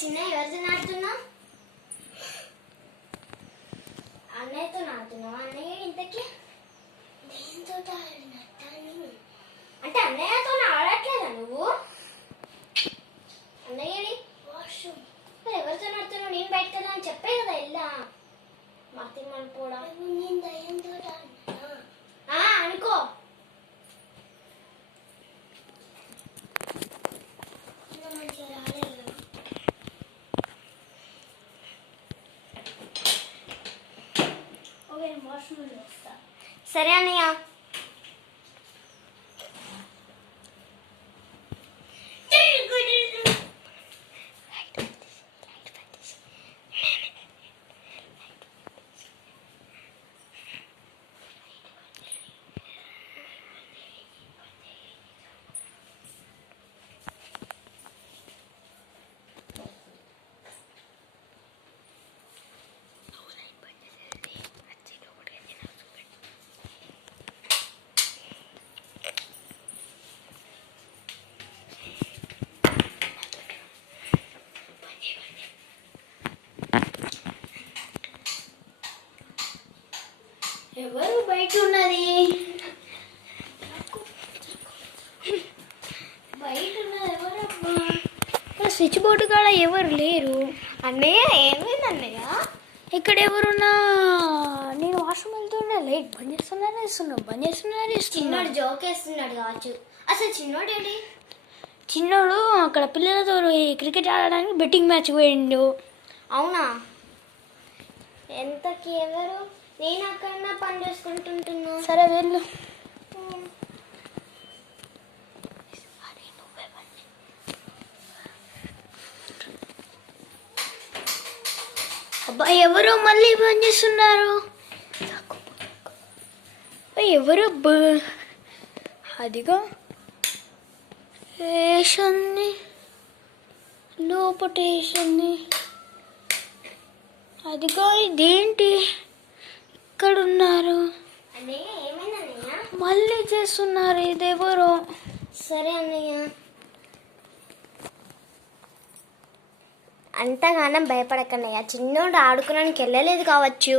చిన్న ఎవరితో ఆడుతున్నావు? అన్నయ్యతో ఆడుతున్నావు. అన్నయ్య ఇంతకీ దేంతో ఆడినట్టాను అంటే అన్నయ్యతో ఆడట్లేదా నువ్వు? అన్నయ్యని వాష్రూమ్ మరి ఎవరితో ఆడుతున్నావు? నేను బయటకు వెళ్ళా అని చెప్పే కదా వెళ్ళా మతి మనిపోడా నేను దయ్యంతో అనుకో. సరే అన్నయ్య. ఎవరు బయట ఉన్నది? బయట ఉన్నది ఎవరబ్బా? స్విచ్ బోర్డు కాడ ఎవరు లేరు. అన్నయ్య ఏమైంది అన్నయ్య? ఇక్కడ ఎవరున్నా? నేను వాష్రూమ్ వెళ్తుండే లైట్ బంద్ చేస్తున్నానే ఇస్తున్నాను. చిన్నోడు జోక్ వేస్తున్నాడు కావచ్చు. అసలు చిన్నోడు ఏంటి? చిన్నోడు అక్కడ పిల్లలతో క్రికెట్ ఆడడానికి బెట్టింగ్ మ్యాచ్ పోయిండు. అవునా? ఎంతకి ఎవరు? నేను అక్కడ పని చేసుకుంటుంటున్నా. సరే వెళ్ళు. అబ్బా ఎవరు మళ్ళీ పని చేస్తున్నారు? ఎవరు? అదిగా వేషన్ని లోపటేషన్ని అదిగా ఇదేంటి ఇక్కడున్నారు? అన్నయ్య ఏమైంది అన్నయ్య? మళ్ళీ చేస్తున్నారు. ఇదెవరో? సరే అన్నయ్య. అంతగానం భయపడకన్నయ్య. చిన్నోడు ఆడుకోవడానికి వెళ్ళలేదు కావచ్చు.